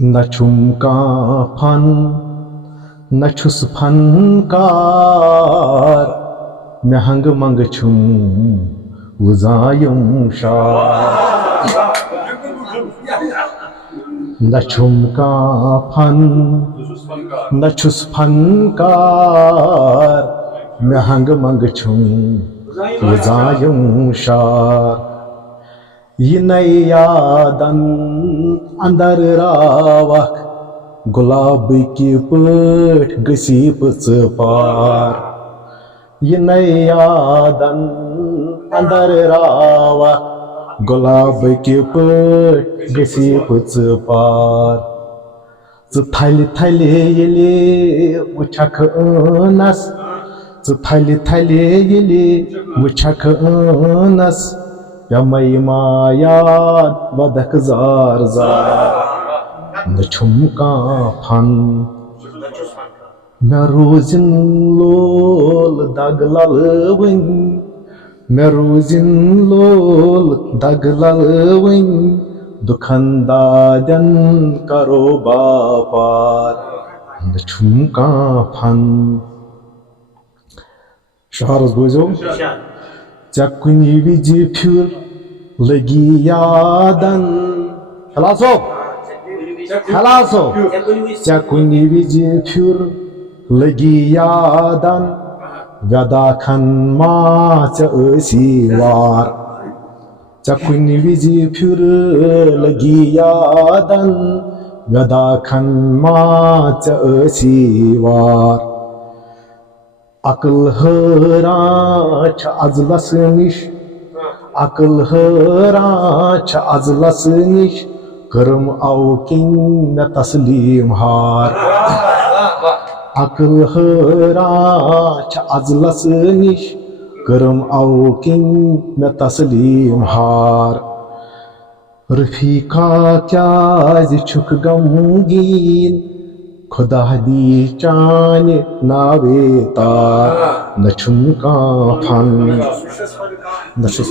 न छुम कां फन न छुस फनकार मैं हंग मंग छुम वुजायुम शार न छुम कां फन न छुस फनकार मैं हंग मंग छुम वुजायुम शार ये नए यादन अंदर रावक गुलाब की पट गसीप पार ये नए यादन अंदर रावक गुलाब की पट गसीप पार थल थले ये वुछक नस थल थले ये वुछक नस यमई मायाद वदक जार जार न छुम कां फन मैं रोजिन लोल दग ललवं मैं रोजिन लोल दग ललवं दुखन दादन करो बापार न छुम कां फन शहरस बोझो चकुनी विज फिर लगी यादन खलासो चकुनी विज फिर लगी यादन वदा खन माच वार चकुनी विज फिर लगी यादन वदा खन माच वार अकल हरां छ अजलस निश अकल हरां छ अजलस निश करम आओ किंग तस्लीम हार अकल हरां छ अजलस निश करम आओ किंग तस्लीम हार रफीका क्या छुक गमगीन खुदा दी चान नावे तार न छुम कां फन न छुस